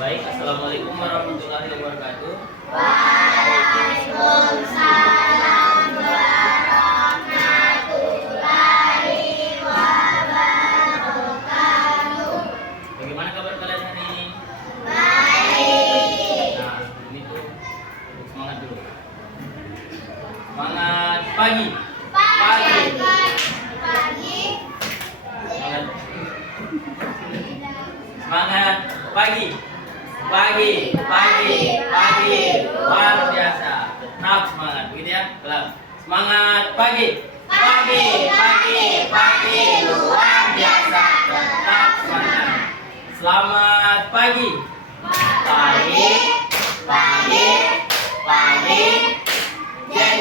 Baik, assalamualaikum warahmatullahi wabarakatuh. Waalaikumsalam warahmatullahi wabarakatuh. Bagaimana kabar kalian hari ini? Baik. Nah, sebelum itu semangat dulu. Semangat pagi. Pagi. Semangat. Semangat pagi. Pagi. Luar biasa. Tetap semangat, begitu ya? Kelas. Semangat pagi. Pagi. Luar biasa. Tetap semangat. Selamat pagi. Pagi.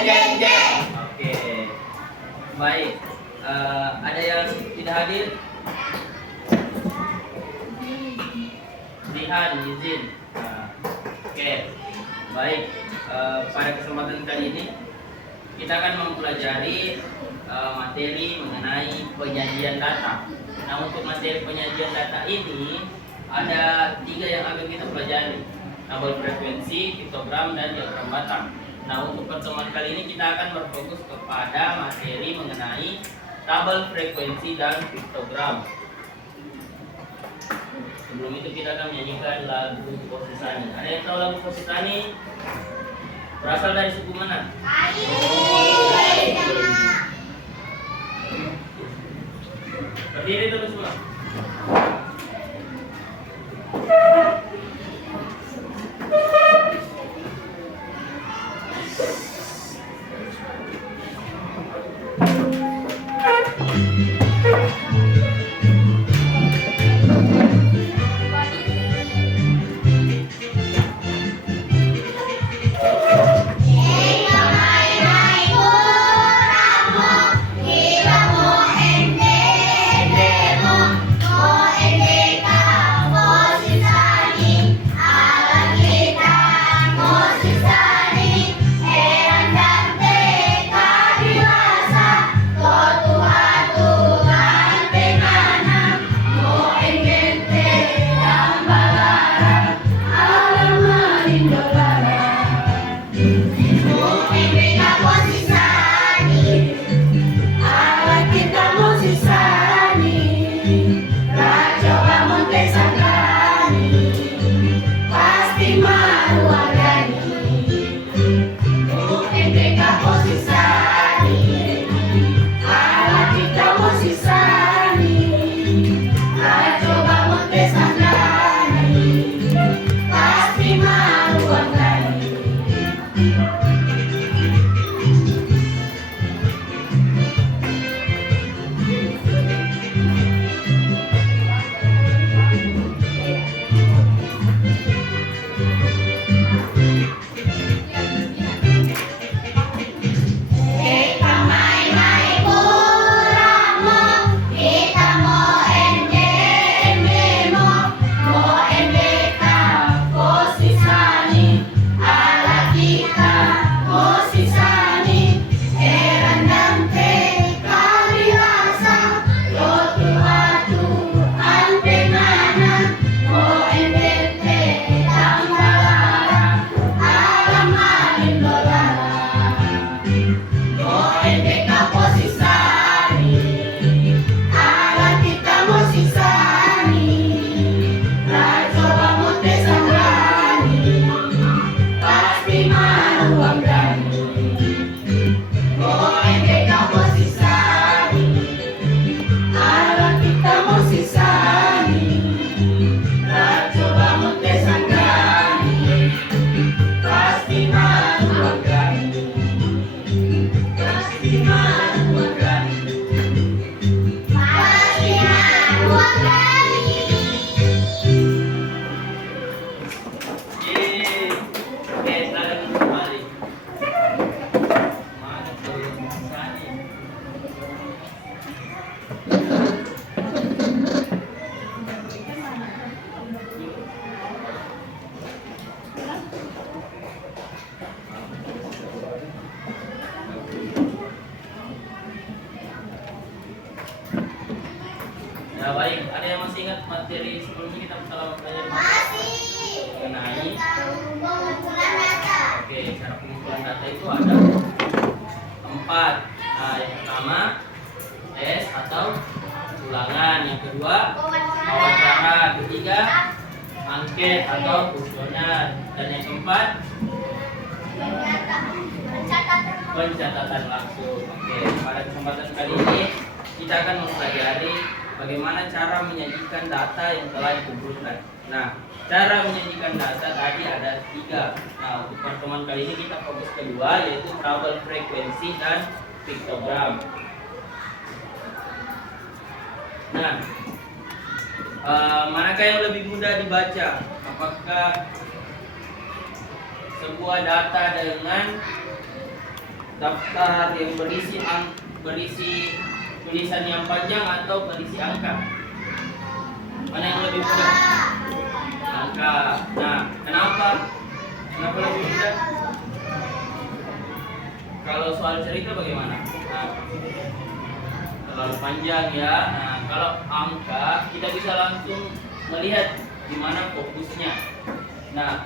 Jeng. Oke. Baik. Ada yang tidak hadir? Lihat izin. Oke. Baik. Pada kesempatan kali ini kita akan mempelajari materi mengenai penyajian data. Nah, untuk materi penyajian data ini ada 3 yang akan kita pelajari: tabel frekuensi, piktogram, dan diagram batang. Nah, untuk pertemuan kali ini kita akan berfokus kepada materi mengenai tabel frekuensi dan piktogram. Sebelum itu kita akan menyanyikan lagu Posisani. Ada yang tahu lagu Posisani? Berasal dari suku mana? Berdiri dulu semua. Ya baik, ada yang masih ingat materi sebelumnya kita telah mempelajari? Masih. mengenai Pengumpulan data. Oke, cara pengumpulan data itu ada 4. Nah, yang pertama tes atau ulangan, yang kedua wawancara, ketiga angket atau kuesioner, dan yang keempat pencatatan langsung. Oke, pada kesempatan kali ini kita akan mempelajari bagaimana cara menyajikan data yang telah dikumpulkan. Nah, cara menyajikan data tadi ada 3. Nah, untuk pertemuan kali ini kita fokus kedua, yaitu tabel frekuensi dan piktogram. Nah, manakah yang lebih mudah dibaca? Apakah sebuah data dengan daftar yang berisi tulisan yang panjang atau berisi angka? Mana yang lebih mudah? Angka. Nah, kenapa? Kenapa lebih mudah? Kalau soal cerita bagaimana? Nah, terlalu panjang ya. Nah, kalau angka kita bisa langsung melihat di mana fokusnya. Nah,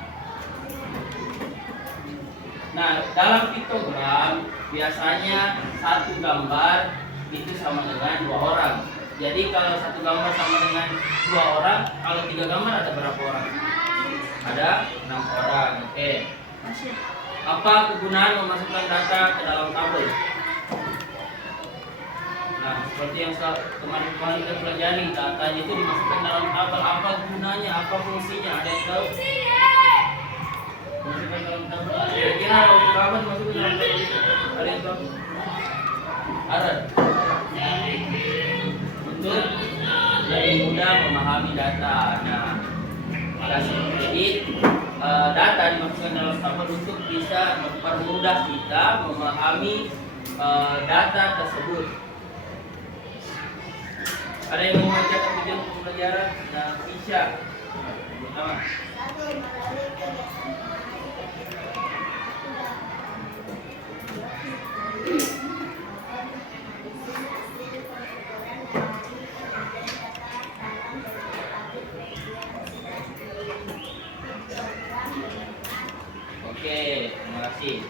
dalam piktogram biasanya satu gambar itu sama dengan 2 orang. Jadi kalau satu gambar sama dengan 2 orang, kalau 3 gambar ada berapa orang? Ada 6 orang. Oke. Apa kegunaan memasukkan data ke dalam tabel? Nah, seperti yang kemarin kita pelajari, datanya itu dimasukkan dalam tabel. Apa gunanya? Apa fungsinya? Ada yang tahu? Masukkan dalam tabel. Kira-kira untuk apa dimasukkan dalam tabel itu? Ada yang tahu? Ada. Untuk lebih mudah memahami data. Nah, jadi data dimasukkan dalam tabel untuk bisa mempermudah kita memahami data tersebut. Ada yang mau mengajarkan tujuan pembelajaran? Nah, bisa. Pertama. Oke, terima kasih.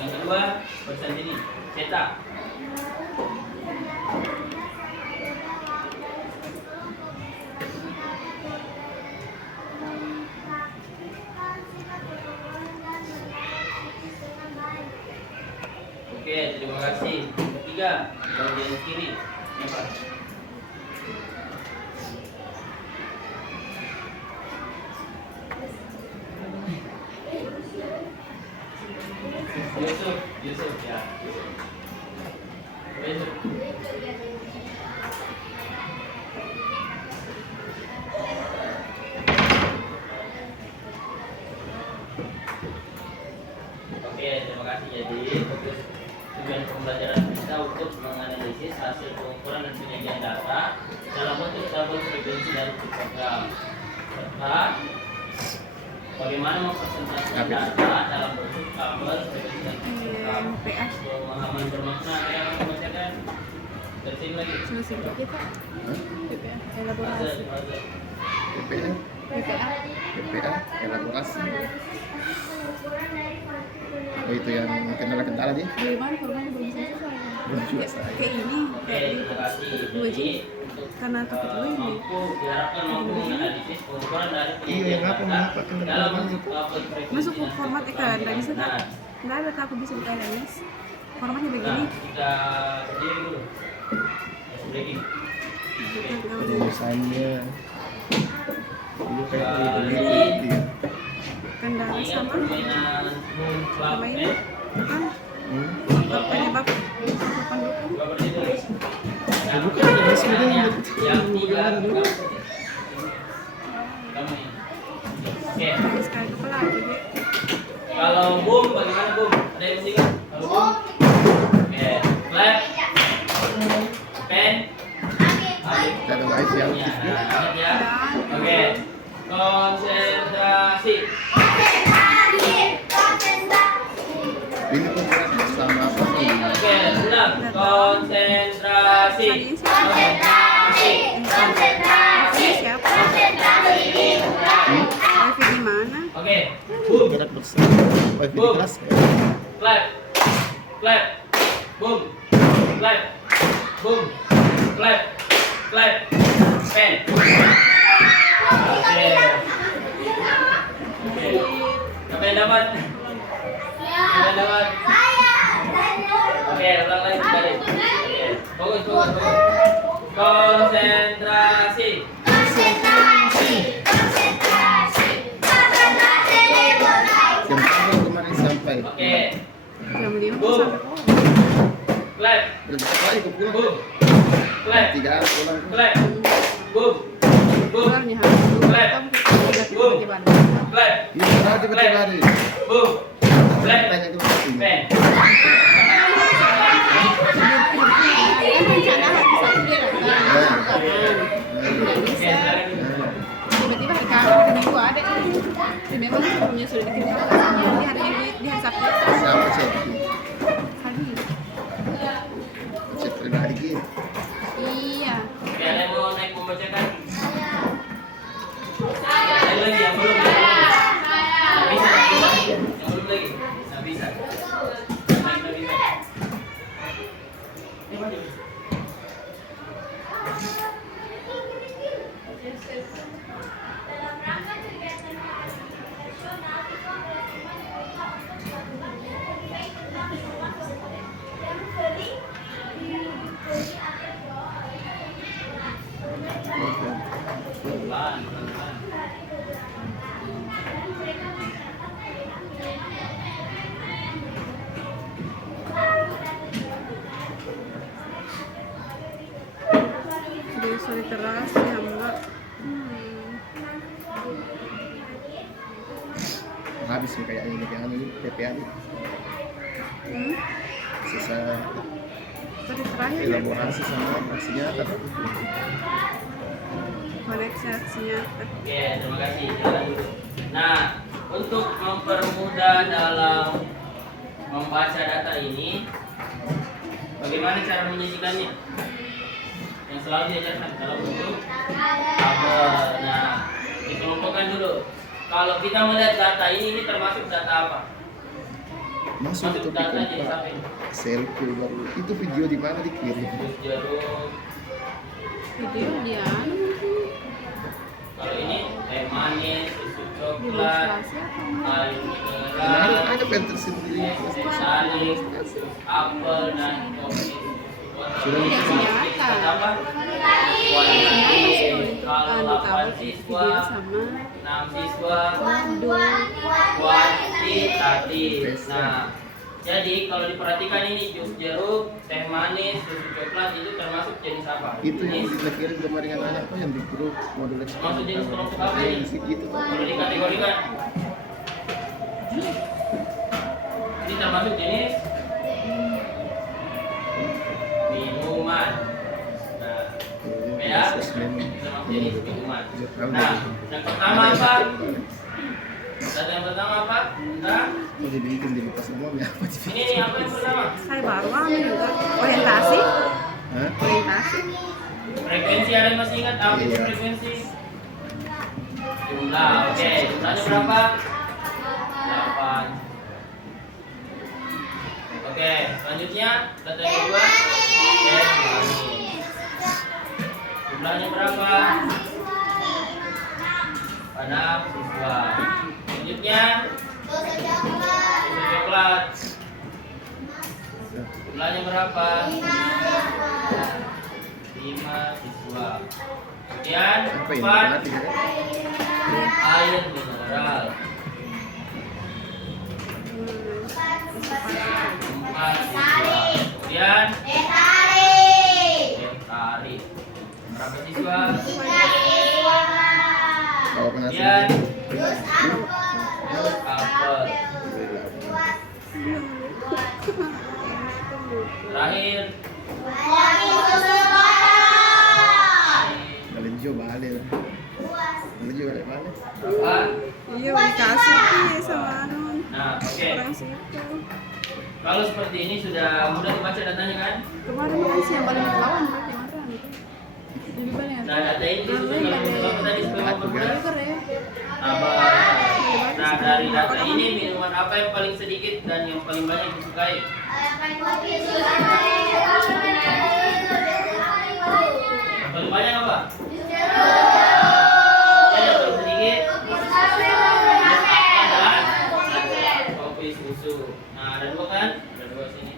Yang kedua, pesan ini, cetak. Oke, terima kasih. Ketiga, bagian kiri. Apa? Yusuf ya. Yusuf. Oke, terima kasih. Jadi fokus tujuan pembelajaran kita untuk menganalisis hasil pengukuran dan penyajian data dalam bentuk tabel frekuensi dan piktogram, serta bagaimana mempresentasikan data dalam bentuk tabel frekuensi dan piktogram. Pemahaman bermakna ada yang membacakan? Dari sini lagi. Elaborasi. PPA elaborasi. Oh, itu yang kendala-kendala dia. Bagaimana korbannya belum selesai? Belum juga saya. Kayak ini, Oke, terima kasih. dua Jadi jam. Karena takut lo ini. diharapkan mampu menganalisis pengukuran dari Iya, penyajian ngapa data mengapa dalam kendala bentuk tabel frekuensi Masuk ke dan format piktogram. ikan, nggak bisa tak? Nah, Nggak ada tak aku bisa buka analis. Formatnya Nah, begini. kita berdiri dulu. Breaking. Jadi misalnya dulu kayak Jadi, gitu ya. Kendala ingat sama. permainan Sama ini. club Kan penyebab pendukung. Coba berdiri dulu. Nah, Bukan, ini sebenarnya yang tiga bagaimana dulu? kamu ini. Oke, Dari sekali kepala aja deh. kalau boom bagaimana boom? Ada yang musik nggak? Kalau boom? Oke, clap, pen, ambil. Tidak ada live ya. Ya, nah, ingat ya. Dan Oke, konsentrasi. Ini pun sama apa sih? Oke, ulang. Konsentrasi. tadi Konsentrasi. siapa? Konsentrasi. Live di mana? Oke. Boom. Gerak bersama. Wifi di kelas. Clap. Clap. Boom. Clap. Boom. Clap. Clap. Pen. Oke. Oke. Siapa yang dapat? Siapa yang dapat? Oke, ulang lagi sekali. Oke. Fokus, fokus, fokus. Konsentrasi. Jam berapa kemarin sampai? Oke. Jam 5 Boom. sampai Clap. Berapa kali kau pulang? Boom. Clap. 3 hari pulang. Clap. Boom. Boom. pulang harus dulu. Clap. Kita tiba-tiba. Clap. Ini berapa tiba-tiba hari? Boom. Clap. Tanya dulu sini. Pen. Kan rencana hari Sabtu dia datang. Nggak Oke, bisa. sekarang dulu. Tiba-tiba hari Kamis, hari Minggu ada ini. Ya, memang sebelumnya sudah dikirim alasannya di hari Sabtu. Siapa chat? Hari. Chat pribadi gitu. Iya. Oke, ada yang mau naik membacakan? Ada lagi yang belum? Nggak bisa, nggak bisa. Yang belum lagi? Nggak bisa. Naik, nggak bisa. Ini maju. Pelan, pelan. Sudah sore teras ya enggak. Habis nih kayaknya ini kayak anu PPA nih. Sisa Sore terakhir ya. elaborasi sama aksinya kata Koneksi aksinya. Oke, terima kasih. Jalan dulu. Nah, untuk mempermudah dalam membaca data ini, bagaimana cara menyajikannya? Yang selalu diajarkan dalam bentuk tabel. Nah, dikelompokkan dulu. Kalau kita melihat data ini termasuk data apa? masuk itu data jadi bikin sampai selfie baru itu video di mana dikirim jus jeruk. Video dia anu Kalau ini teh manis, susu di coklat, ilustrasi apa? air ada mineral, pen tersendiri saling, apel dan kopi. Sudah Tidak senjata. Apa? Kalau 8 siswa, Video sama 6 siswa, waduh. kuantitatif. Nah, jadi kalau diperhatikan ini jus jeruk, teh manis, susu coklat itu termasuk jenis apa? itu yang Jenis. dikirim kemarin anak apa yang di grup modul Maksud jenis kelompok apa ini? gitu Kalau dikategorikan, ini termasuk jenis minuman. Nah, ya, termasuk jenis minuman. Nah, yang pertama apa? Data yang pertama apa? Nah, mau dibikin di lupa semua ya apa sih ini nih apa yang pertama? Saya baru anu juga orientasi. Hah? Orientasi. Frekuensi, ada yang masih ingat apa itu Iya. frekuensi? Jumlah, oke. Jumlahnya berapa? 8. Oke, selanjutnya data yang kedua. Oke, jumlahnya berapa? 6 siswa. Selanjutnya susu coklat. Jumlahnya berapa? 5 siswa. Kemudian apa ini 4 nanti kan air mineral. 4 siswa. Kemudian tarik. Berapa siswa? kalau Kemudian penasaran apel. Terakhir kalian juga balik lah kalian juga balik apa? Iya, dikasih sih sama anu. Nah, oke. Orang situ. Kalau seperti ini sudah mudah dibaca datanya kan? Kemarin kan sih yang paling lawan pakai mata anu. Jadi banyak. Nah, data ini disusun kalau tadi sebagai Satu, mudah. Keren. Tabel. Nah, dari data ini minuman apa yang paling sedikit dan yang paling banyak disukai? Yang paling banyak apa? Yang paling sedikit? Kopi susu. Nah, ada dua kan? Ada dua sini.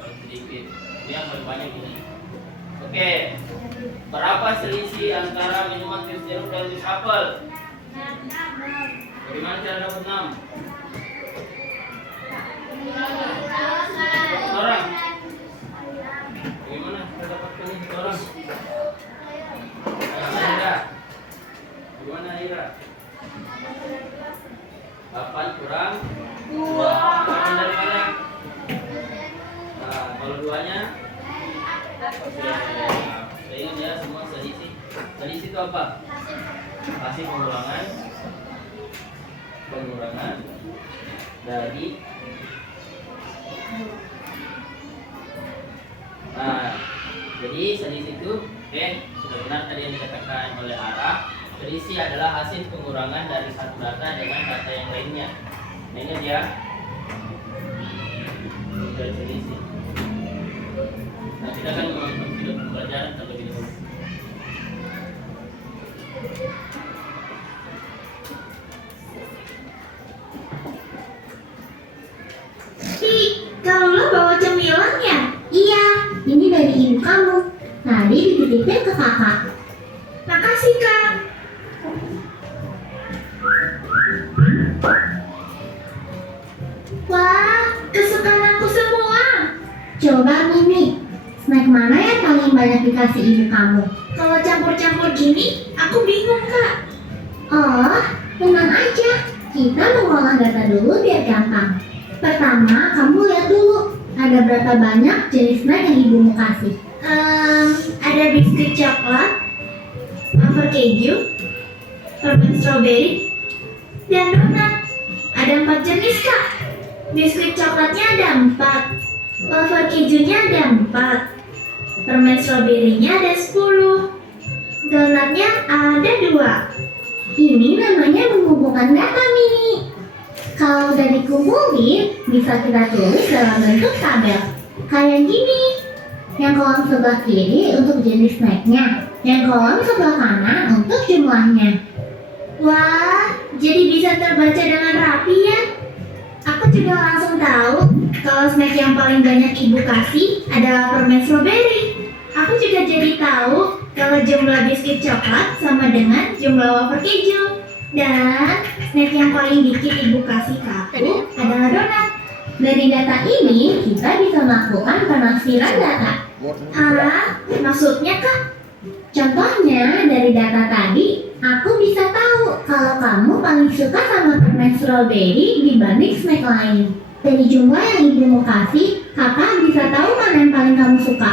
Paling sedikit. Ini yang paling banyak ini. Oke. Berapa selisih antara minuman jus jeruk dan jus apel? Bagaimana cara dapat 6? Orang. Bagaimana cara dapatkan ini orang? Ira. Bagaimana Ira? 8 kurang 2. 8 dari mana? Nah, kalau duanya? Oke. Saya ingat ya semua selisih. Selisih itu apa? Hasil pengurangan dari. Nah, jadi selisih itu sudah benar tadi yang dikatakan oleh Ara. Selisih adalah hasil pengurangan dari satu data dengan data yang lainnya. Nah, ini dia dari selisih. Nah, kita akan menonton video pembelajaran terlebih dahulu. Kalau lo bawa cemilan ya? Iya, ini dari ibu kamu. Tadi dititipin ke kakak. Makasih kak. Wah, kesukaan aku semua. Coba Mimi, snack mana yang paling banyak dikasih ibu kamu? Kalau campur-campur gini, aku bingung kak. Oh, tenang aja. Kita mengolah data dulu biar gampang. Pertama, kamu lihat dulu ada berapa banyak jenis snack yang ibumu kasih. Ada biskuit coklat, wafer keju, permen strawberry, dan donat. Ada 4 jenis kak. Biskuit coklatnya ada 4, wafer kejunya ada 4, permen strawberry-nya ada 10, donatnya ada 2. Ini namanya mengumpulkan data Mini. Kalau udah dikumpulin, bisa kita tulis dalam bentuk tabel. Kayak gini. Yang kolom sebelah kiri untuk jenis snacknya, yang kolom sebelah kanan untuk jumlahnya. Wah, jadi bisa terbaca dengan rapi ya. Aku juga langsung tahu kalau snack yang paling banyak ibu kasih adalah permen strawberry. Aku juga jadi tahu kalau jumlah biskuit coklat sama dengan jumlah wafer keju. Dan snack yang paling dikit ibu kasih ke aku adalah donat. Dari data ini kita bisa melakukan penafsiran data. Maksudnya kak? Contohnya dari data tadi, aku bisa tahu kalau kamu paling suka sama permen strawberry dibanding snack lain. Dari jumlah yang ibumu kasih, kakak bisa tahu mana yang paling kamu suka.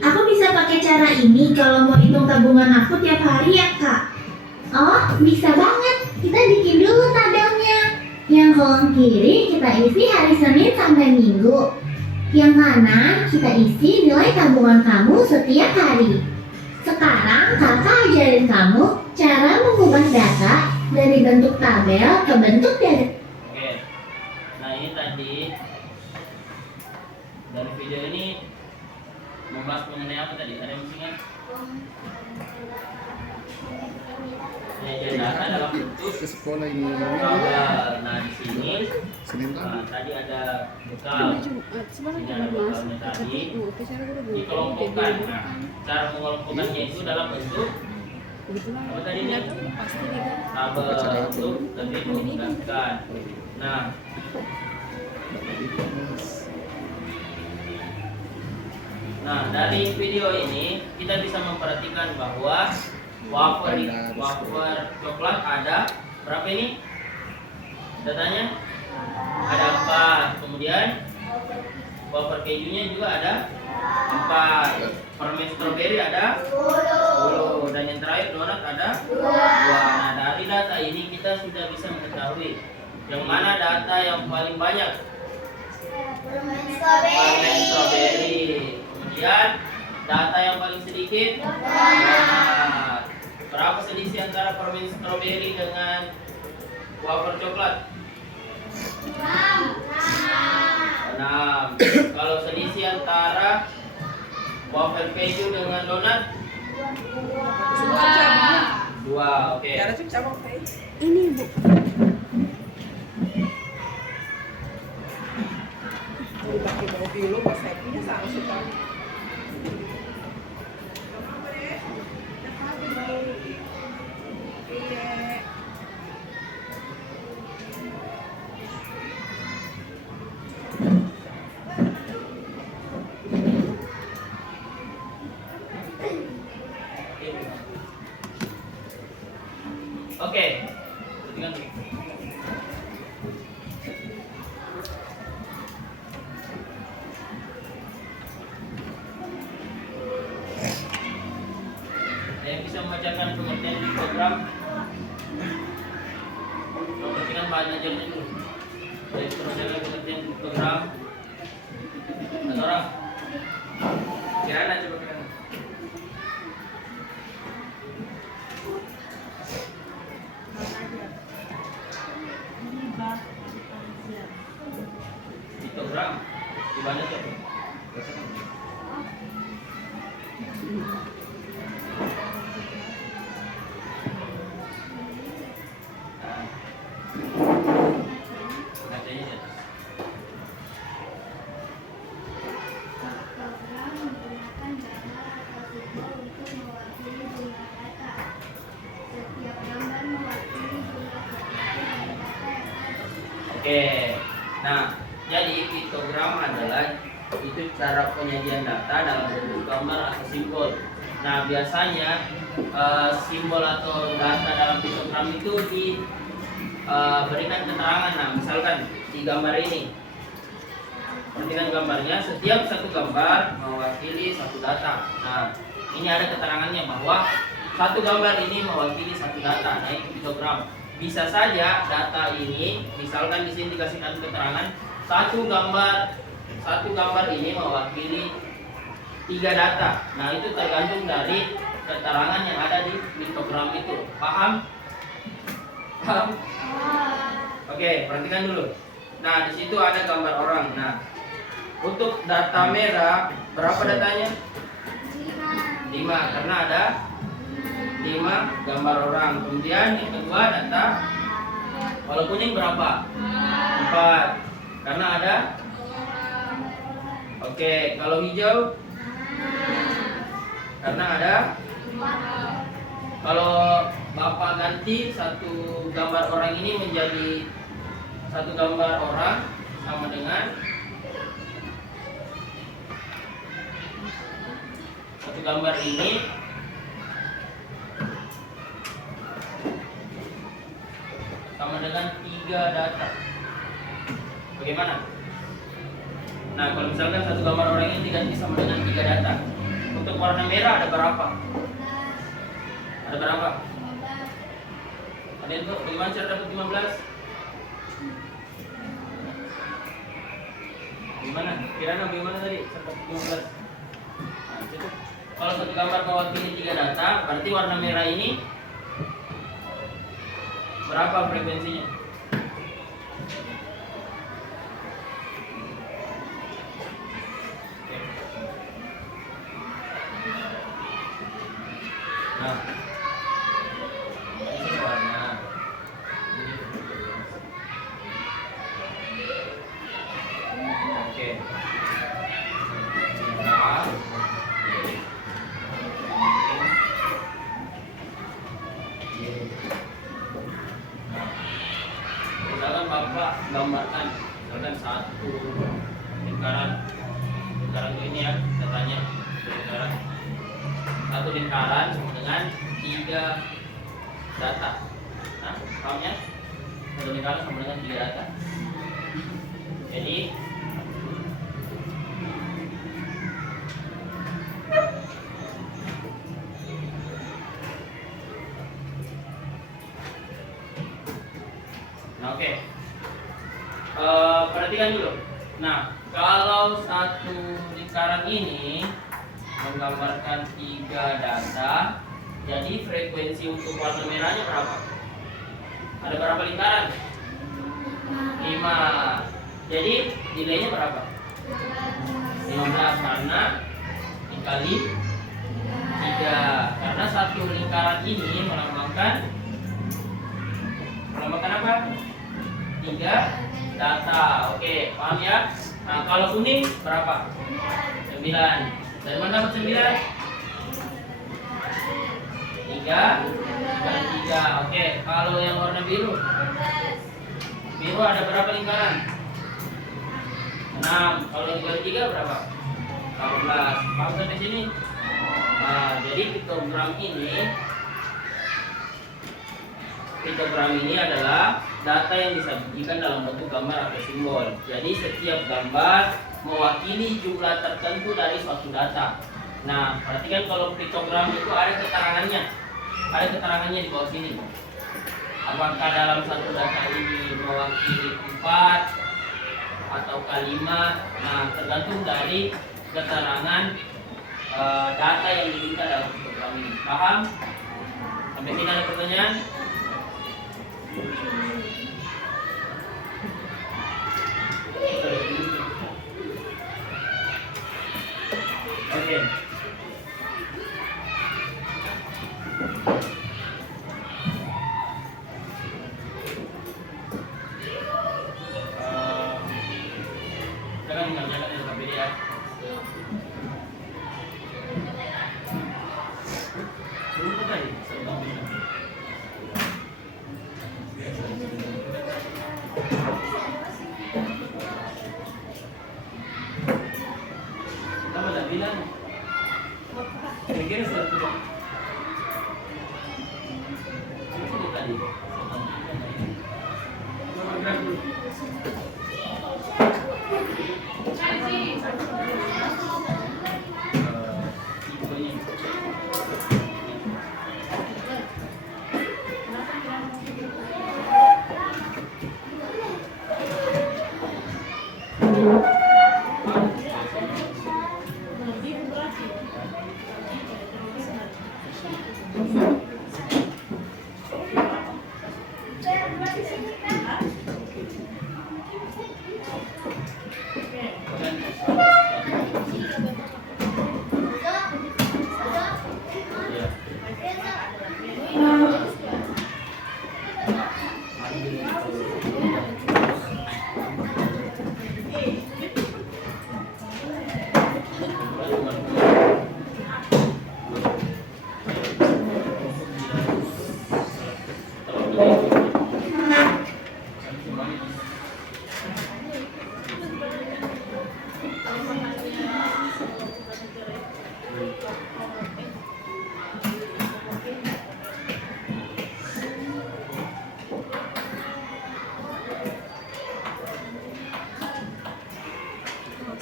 Aku bisa pakai cara ini kalau mau hitung tabungan aku tiap hari ya kak? Oh, bisa banget. Kita bikin dulu tabelnya. Yang kolom kiri kita isi hari Senin sampai Minggu. Yang kanan kita isi nilai tabungan kamu setiap hari. Sekarang kakak ajarin kamu cara mengubah data dari bentuk tabel ke bentuk dari. Oke. Nah, ini tadi dari video ini membahas mengenai apa tadi? Ada yang masih ingat? Jadi data dalam bentuk Ke sekolah ini. tabel. Nah, di sini Senin tadi. tadi ada bekal. Ini ada bekalnya tadi. Dikelompokkan. Nah, cara mengelompokkannya itu dalam bentuk apa tadi nih? Tabel untuk lebih memudahkan. Nah, dari video ini kita bisa memperhatikan bahwa wafer coklat ada berapa ini? Datanya ada 4. Kemudian wafer kejunya juga ada 4. Permen strawberry ada 10. Dan yang terakhir donat ada 2. Nah, dari data ini kita sudah bisa mengetahui yang mana data yang paling banyak. Permen strawberry. Kemudian data yang paling sedikit. Nah, Berapa selisih antara permen stroberi dengan wafer coklat? 6. Kalau selisih antara wafer keju dengan donat? 2. Oke. Cara cek cabang teh. Ini bu. Dipakai bau pilu pas saya punya sama suka. Iya. Oke. Perhatikan dulu. Ada yang bisa membacakan pengertian piktogram? Perhatikan bahan ajarnya dulu. Ada yang bisa membacakan pengertian piktogram? Ada orang? Kirana coba kirana. Piktogram di mana tuh? Bacakan. Nah. Bacanya di atas. Oke, nah jadi piktogram adalah itu cara penyajian data dalam bentuk gambar atau simbol. Nah biasanya simbol atau data dalam piktogram itu diberikan keterangan. Nah misalkan di gambar ini, perhatikan gambarnya, setiap satu gambar mewakili satu data. Nah ini ada keterangannya bahwa satu gambar ini mewakili satu data. Nah itu piktogram. Bisa saja data ini, misalkan di sini dikasihkan keterangan satu gambar ini mewakili 3 data. Nah itu tergantung dari keterangan yang ada di piktogram itu. Paham? Paham? Oke, perhatikan dulu. Nah di situ ada gambar orang. Nah untuk data merah berapa datanya? 5 karena ada 5 gambar orang. Kemudian yang kedua data, kalau kuning berapa? 4 karena ada. Oke, kalau hijau karena ada. Kalau Bapak ganti satu gambar orang ini menjadi satu gambar orang sama dengan satu gambar ini sama dengan 3 data. Bagaimana? Nah, kalau misalkan satu gambar orang ini diganti sama dengan 3 data. Untuk warna merah ada berapa? Ada berapa? Ada itu? Bagaimana cara dapat 15? Gimana? Kirana bagaimana tadi? Cara dapat 15? Nah, itu. Kalau satu gambar mewakili 3 data, berarti warna merah ini berapa frekuensinya? Oke. Nah, ini warna. Oke. Merah. Misalkan Bapak gambarkan misalkan satu lingkaran itu ini ya datanya, lingkaran satu lingkaran sama dengan 3 data. Nah, pahamnya satu lingkaran sama dengan 3 data. Jadi nah, oke. Perhatikan dulu. Nah, kalau satu lingkaran ini menggambarkan 3 data, Jadi frekuensi untuk warna merahnya berapa? Ada berapa lingkaran? 5. Jadi nilainya berapa? 15 karena dikali 3. Karena satu lingkaran ini melambangkan apa? 3 data. Oke, paham ya? Nah, kalau kuning berapa? 9. Dari mana dapat 9? 3 dikali 3. Oke, kalau yang warna biru? Biru ada berapa lingkaran? 6. Kalau dikali 3 berapa? 18. Paham sampai sini? Nah, jadi piktogram ini adalah data yang disajikan dalam bentuk gambar atau simbol. Jadi setiap gambar mewakili jumlah tertentu dari suatu data. Nah, perhatikan kalau piktogram itu ada keterangannya. Ada keterangannya di bawah sini. Apakah dalam satu data ini mewakili 4 atau 5? Nah, tergantung dari keterangan data yang diminta dalam piktogram ini. Paham? Sampai sini ada pertanyaan? Oke. Jangan mengerjakan yang berbeda ya. Dulu tadi sebelum ini. Kamu udah bilang kira-kira sudah tuh itu tadi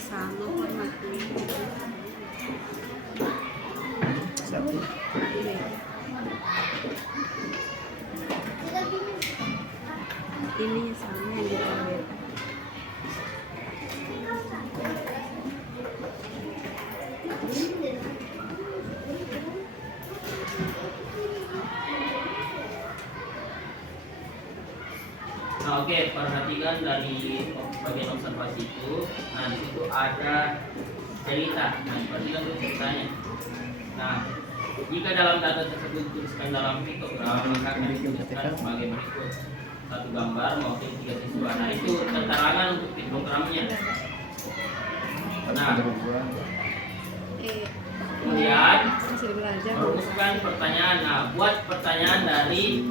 sama formatnya. Satu. Ini sama yang diambil. Nah, oke, perhatikan dari bagian observasi itu. Nah, di situ ada cerita. Nah, perhatikan dulu ceritanya. Nah, jika dalam data tersebut dituliskan dalam piktogram, maka akan dituliskan sebagai berikut: satu gambar mewakili 3 siswa. Nah, itu keterangan untuk piktogramnya. Nah, kemudian Masih belajar. merumuskan pertanyaan. Nah, buat pertanyaan dari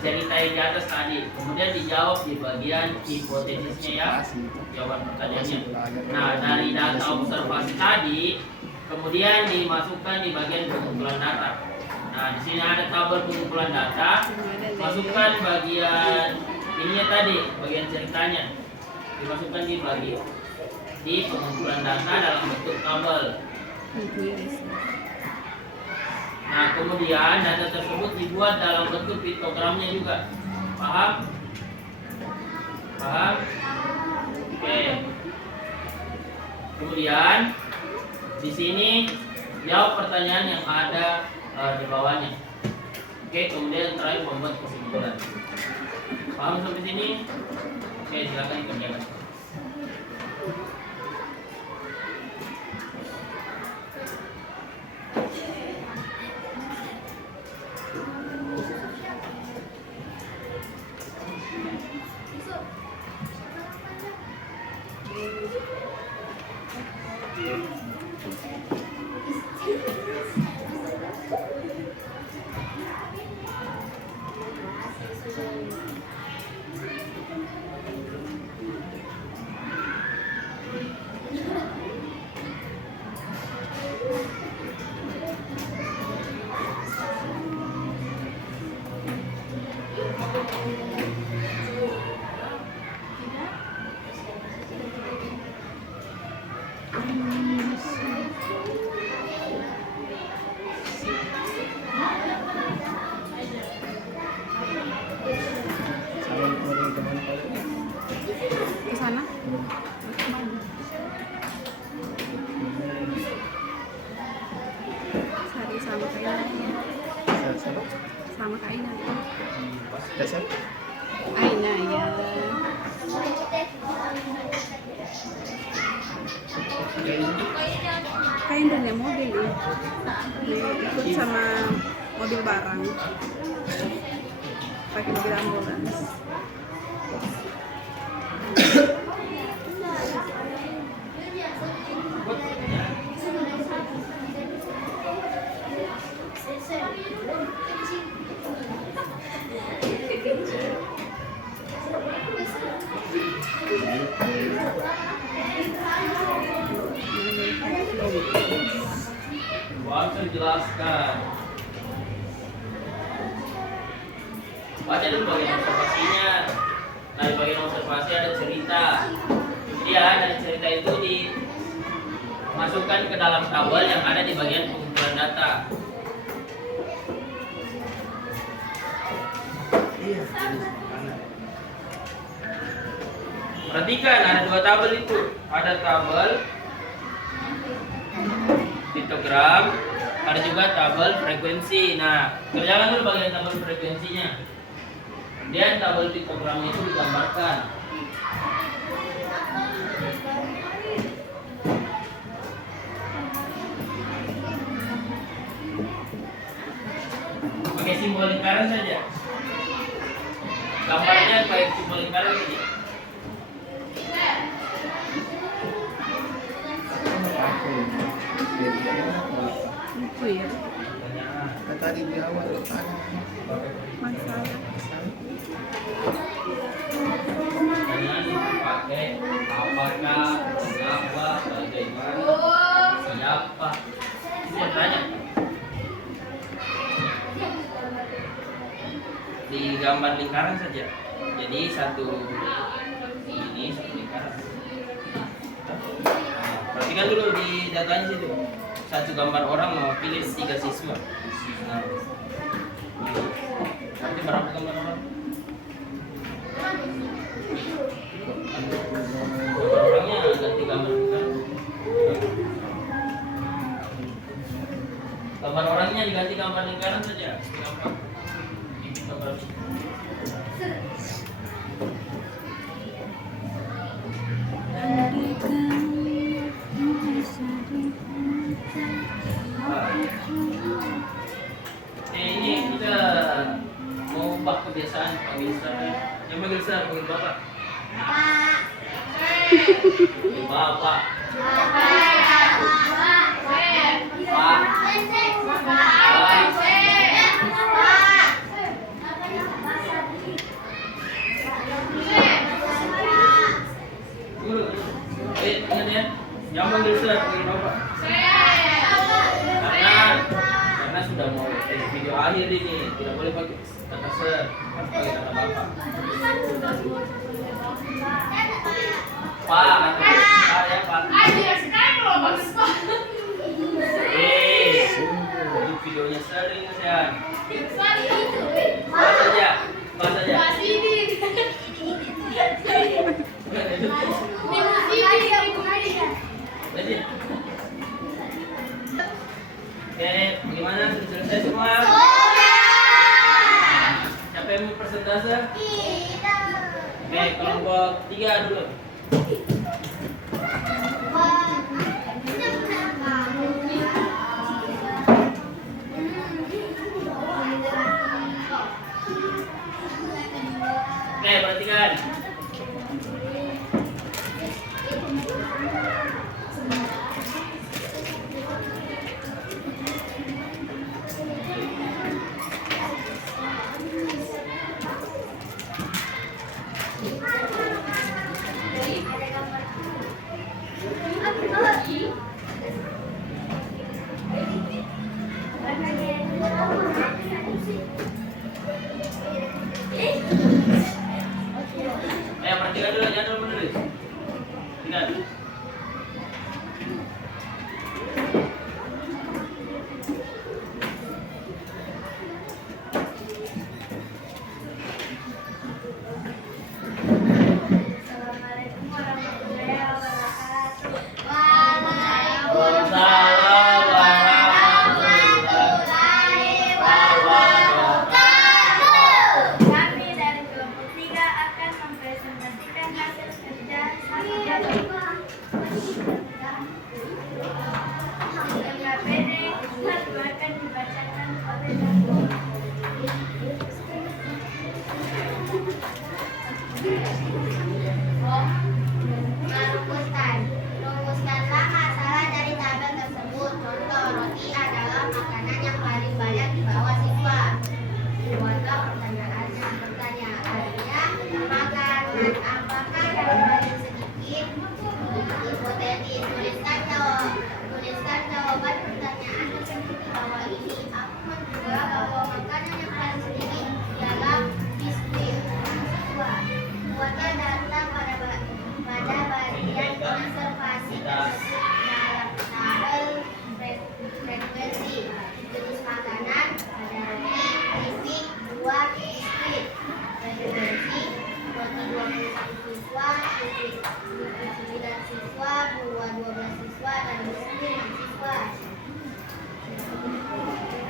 cerita yang di atas tadi, kemudian dijawab di bagian hipotesisnya ya, jawaban pertanyaannya. Nah, dari data observasi tadi, kemudian dimasukkan di bagian pengumpulan data. Nah, di sini ada tabel pengumpulan data. Masukkan bagian ininya tadi, bagian ceritanya, dimasukkan di pengumpulan data dalam bentuk tabel. Nah, kemudian data tersebut dibuat dalam bentuk piktogramnya juga. Paham? Paham? Oke. Kemudian di sini jawab pertanyaan yang ada di bawahnya. Oke, kemudian terakhir membuat kesimpulan. Paham sampai sini? Oke, silakan dikerjakan. Ke sana. Sari sama kayak sama kayak Dasar. Aina ya. Kayak punya mobil nih. Ikut sama mobil barang. Pakai mobil ambulans. Walter jelaskan. Baca dulu bagian observasinya. Nah, di bagian observasi ada cerita. Iya, dari cerita itu dimasukkan ke dalam tabel yang ada di bagian pengumpulan data. Perhatikan, ada dua tabel itu. Ada tabel hitogram, ada juga tabel frekuensi. Nah, kerjakan dulu bagian tabel frekuensinya. Kemudian tabel hitogramnya itu digambarkan. Pakai simbol lingkaran saja. Gambarnya pakai simbol lingkaran saja. Itu ya. Tadi di awal Masalah. Dengan pakai apakah, mengapa, bagaimana, siapa. Itu yang tanya. Di gambar lingkaran saja. Jadi satu lingkaran. Nah, perhatikan dulu di datanya situ. Satu gambar orang mewakili 3 siswa. Nah, nanti berapa gambar orang? Gambar orangnya ganti gambar lingkaran. Gambar orangnya diganti gambar lingkaran saja. Gampang. Gambar ini. Ini kita mau ubah kebiasaan Pak Wilson. Yang manggil saya, panggil Bapak. Bapak. Guru. Ingat ya. Jangan panggil saya, panggil Bapak. Karena sudah mau video akhir ini, tidak boleh pakai kata sir, harus pakai kata bapak. Pak, kata ya Pak. Itu videonya sering ya. Pas saja, pas saja. Jadi, oke, Bagaimana? Sudah selesai semua? Siapa yang mau persentase? Oke, kelompok 3 dulu. Oke, perhatikan. Perhatikan dulu, jangan dulu menulis. Perhatikan. Assalamualaikum warahmatullahi wabarakatuh. Waalaikumsalam warahmatullahi wabarakatuh. Kami dari kelompok 3 akan mempresentasikan hasil kerja LKPD lalu akan dibacakan oleh Rumuskanlah masalah dari tabel tersebut. Contoh, roti adalah makanan yang paling banyak dibawa siswa. Buatlah pertanyaannya. Pertanyaannya, makanan apakah yang paling sedikit? Hipotetis. Tuliskan jawaban pertanyaan tersebut di bawah ini. Aku menduga bahwa makanan yang paling sedikit ialah biskuit. Siswa, buatlah data pada bagian konservasi tersebut dalam tabel frekuensi. Jenis makanan ada roti, biskuit, buah, biskuit. Frekuensi roti 21 siswa, biskuit 29 siswa, buah 12 siswa, dan biskuit 6 siswa.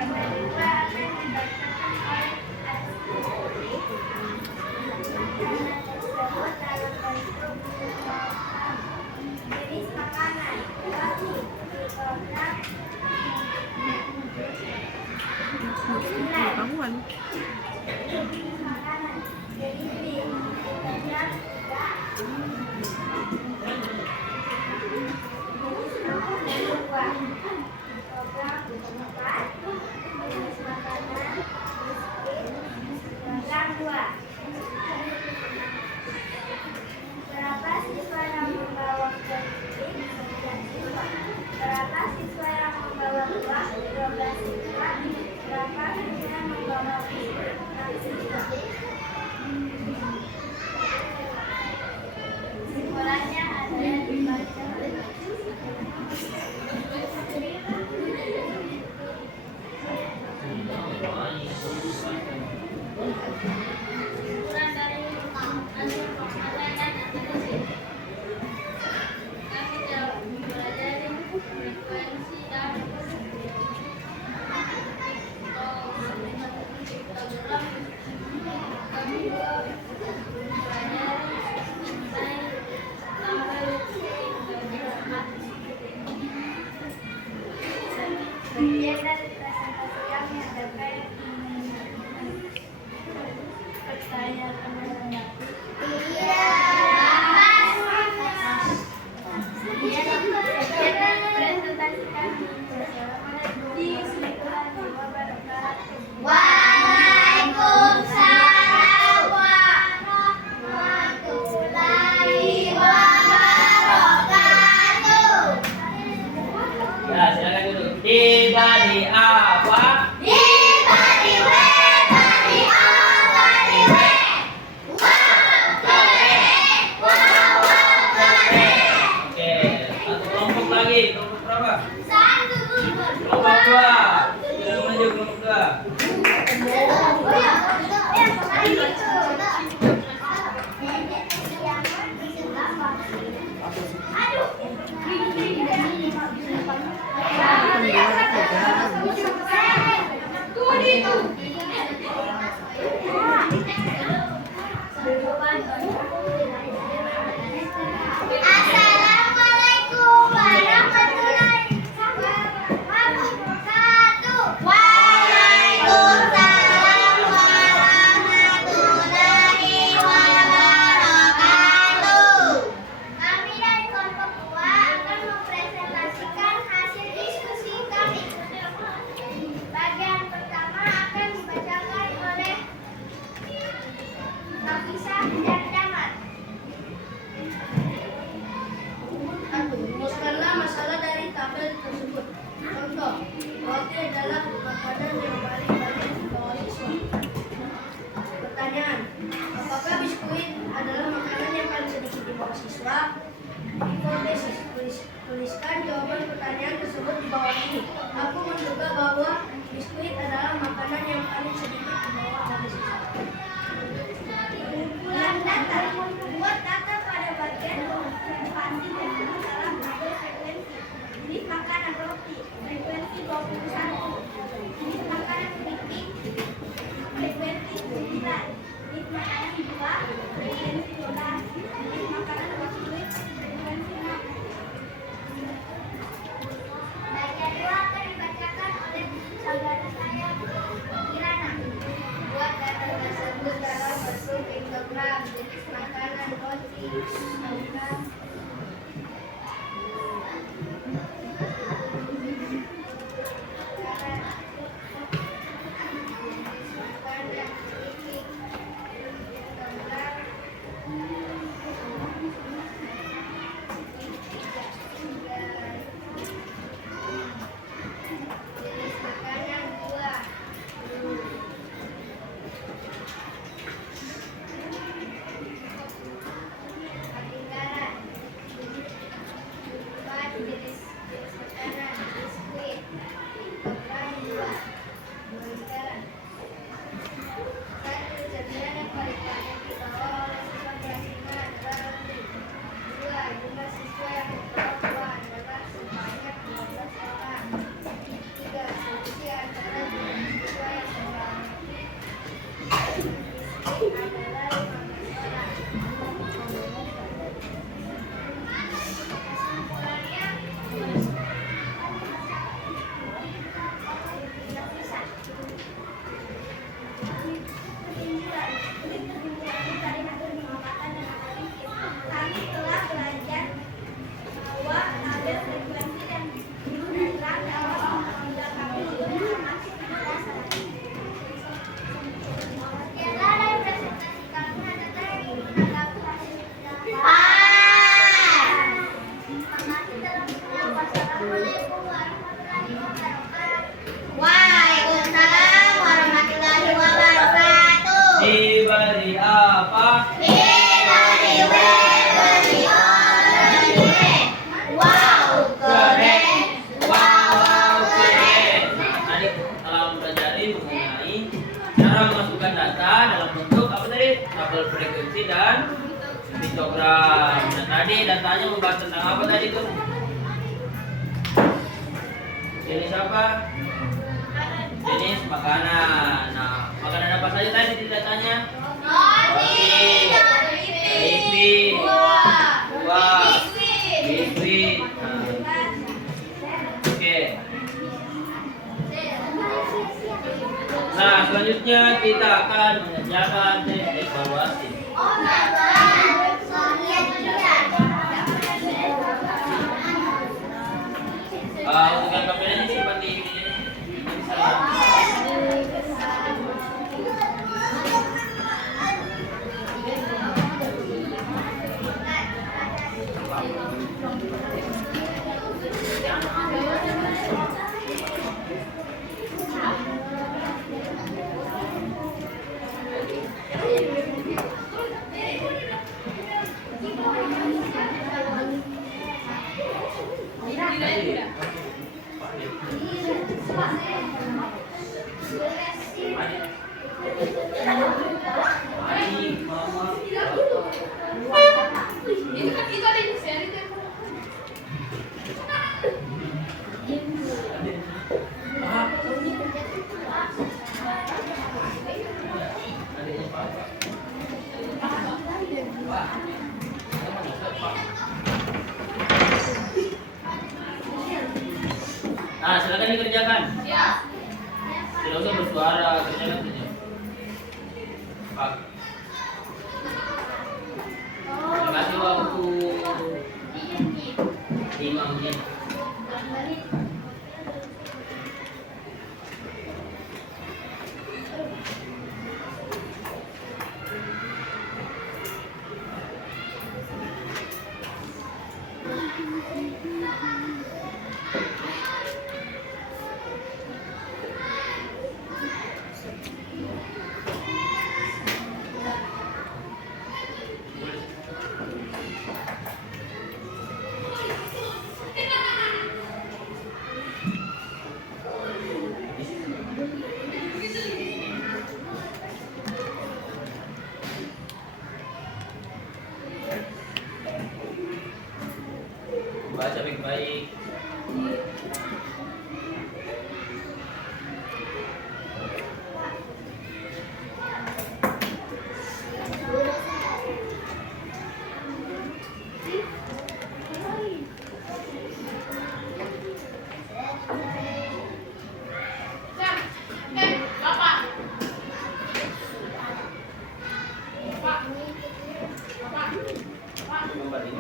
Kedua akan dibacakan oleh jenis makanan, roti, program, Pengetahuan. jenis makanan, jenis program, jenis makanan, program 2. Berapa siswa yang membawa biskuit? 9 siswa. Berapa siswa yang membawa buah? 12 siswa. Berapa siswa yang membawa biskuit? 6 siswa. Simpulannya ada yang dibaca. Simpulan dari hasil pemantauan kami telah mempelajari frekuensi dan piktogram. Kami juga mempelajari mengenai tanggal bagian dari presentasi kami ada baik pertanyaan menanggapi. Waalaikumsalam warahmatullahi wabarakatuh. Ya, silakan duduk. Tiba di apa? Oke, satu kelompok lagi. Kelompok berapa? Kelompok 2. Sudah maju kelompok 2. Aduh. Assalamualaikum warahmatullahi wabarakatuh. Waalaikumsalam warahmatullahi wabarakatuh. Kami dari kelompok 2 akan mempresentasikan hasil diskusi kami. Bagian pertama akan dibacakan oleh Nafisa dan Damar. Rumuskanlah masalah dari tabel tersebut. Contoh, roti adalah makanan yang paling banyak dibawa siswa. Pertanyaan, apakah biskuit adalah makanan yang paling sedikit dibawa siswa? Hipotesis, tuliskan jawaban pertanyaan tersebut di bawah ini. Aku menduga bahwa biskuit adalah makanan yang paling sedikit dibawa oleh siswa. Ulang data. Buat data pada bagian frekuensi dan masalah tabel frekuensi. Jenis makanan roti, frekuensi 21. Jenis makanan keripik, frekuensi 9. Jenis makanan buah, frekuensi 12. Jenis makanan biskuit, frekuensi 6. Bagian 2 akan dibacakan oleh saudara saya, Kirana. Buat data tersebut dalam bentuk piktogram. Jenis makanan roti, angka, jenis makanan buah, Lingkaran. 4 jenis makanan biskuit, program 2. Lingkaran. 1 cemilan yang paling banyak dibawa oleh siswa kelas 5 adalah roti. 2 jumlah siswa yang membawa buah adalah sebanyak 12 orang. 3 selisih antara jumlah siswa yang membawa roti biskuit adalah 15 orang. Kesimpulannya, kami telah belajar bahwa tabel frekuensi dan program dalam menunjang kami informasi dasar. Sekianlah dari presentasi kami. Ada lagi menanggapi hasil Terima kasih telah menonton. Wassalamualaikum warahmatullahi wabarakatuh. Waalaikumsalam warahmatullahi wabarakatuh. Diberi apa? Diberi wow, keren. Wow, keren. Tadi telah mempelajari mengenai cara memasukkan data dalam bentuk apa tadi? Tabel frekuensi dan piktogram. Nah, tadi datanya membahas tentang apa tadi tuh? Jenis apa? Jenis makanan. Nah, makanan apa saja tadi di datanya? Roti, keripik, buah, biskuit. Oke. Nah, selanjutnya kita akan mengerjakan tes evaluasi. Untuk yang kameranya simpan di Nah, silakan dikerjakan. Tidak usah bersuara, kerjakan saja. Pak. Kasih waktu 5 menit. Baca baik-baik. Kembali.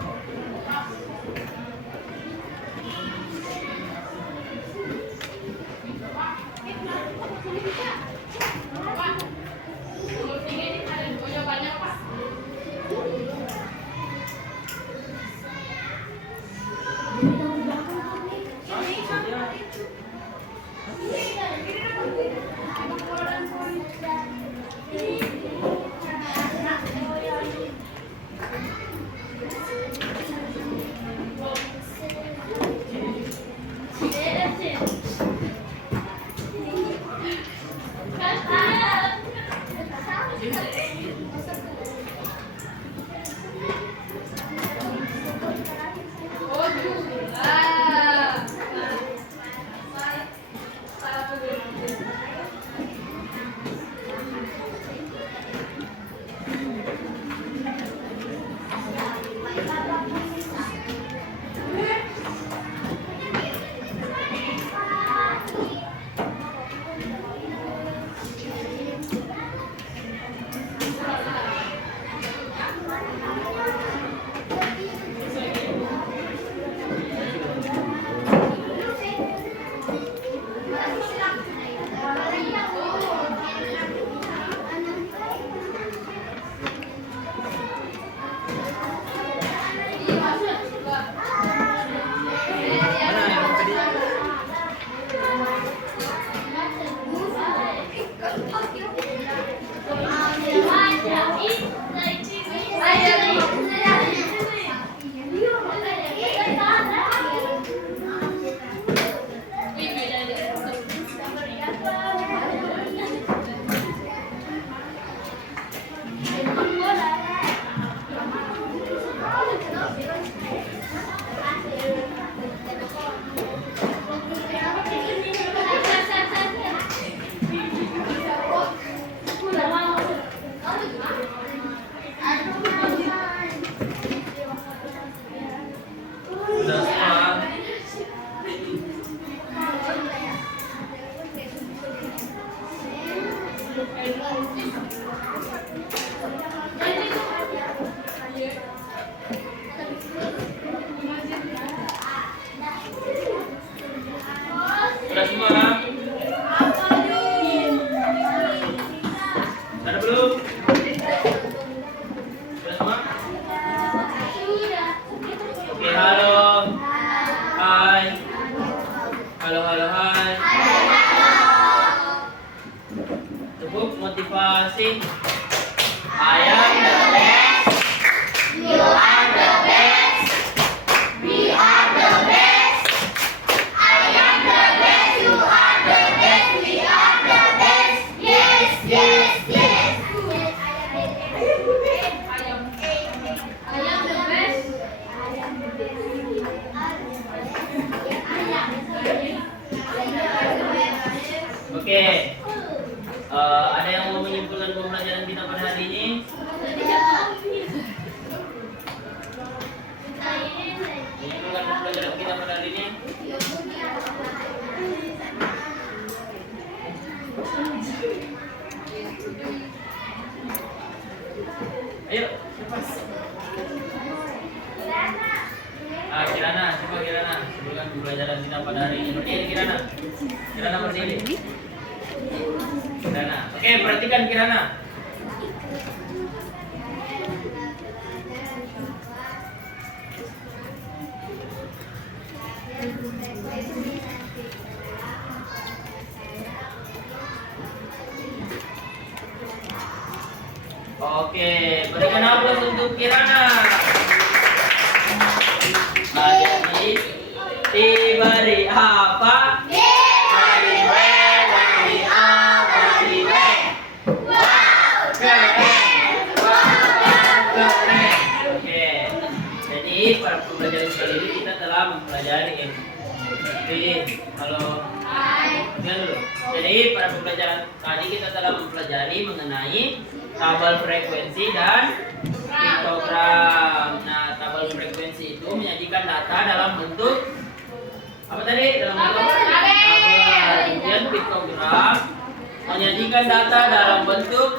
Sudah semua? Ada belum? Sudah semua? Oke, halo. Hai. Halo, halo, hai. Cukup motivasi. I am the best. You are the best. We are the best. I am the best. You are the best. We are the best. Yes, yes, yes. I am the best. Oke. Ada yang mau menyimpulkan pembelajaran kita pada hari ini? Menyimpulkan pembelajaran kita pada hari ini? Ayo, cepat. Kirana, coba Kirana. Sebutkan pembelajaran kita pada hari ini. Berdiri Kirana. Kirana berdiri. Kirana. Oke, perhatikan Kirana. Oke, berikan aplaus untuk Kirana. Jadi diberi apa? Diberi apa? Wow, keren. Oke, jadi pada pembelajaran kali ini kita telah mempelajari Jadi pada pembelajaran tadi kita telah mempelajari mengenai tabel frekuensi dan piktogram. Nah, tabel frekuensi itu menyajikan data dalam bentuk apa tadi? Dalam bentuk tabel. Kemudian piktogram menyajikan data dalam bentuk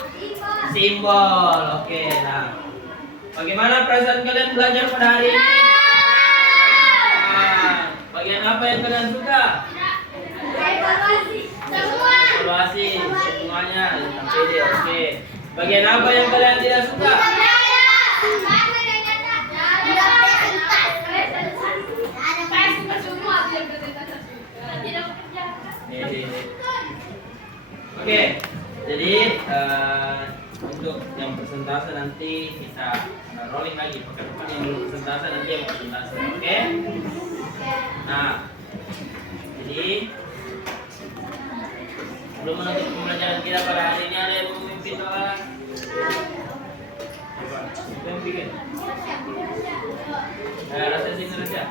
simbol. Oke, nah. Bagaimana perasaan kalian belajar pada hari ini? Nah, bagian apa yang kalian suka? Evaluasi semuanya sampai di oke. Bagian apa yang kalian tidak suka? Oke, jadi untuk yang persentase nanti kita rolling lagi. Pekan-pekan yang belum persentase nanti yang persentase. Oke. Nah, jadi belum menutup pembelajaran kita pada hari ini, ada yang mau memimpin doa? Coba, siapa yang bikin? Rasa Indonesia.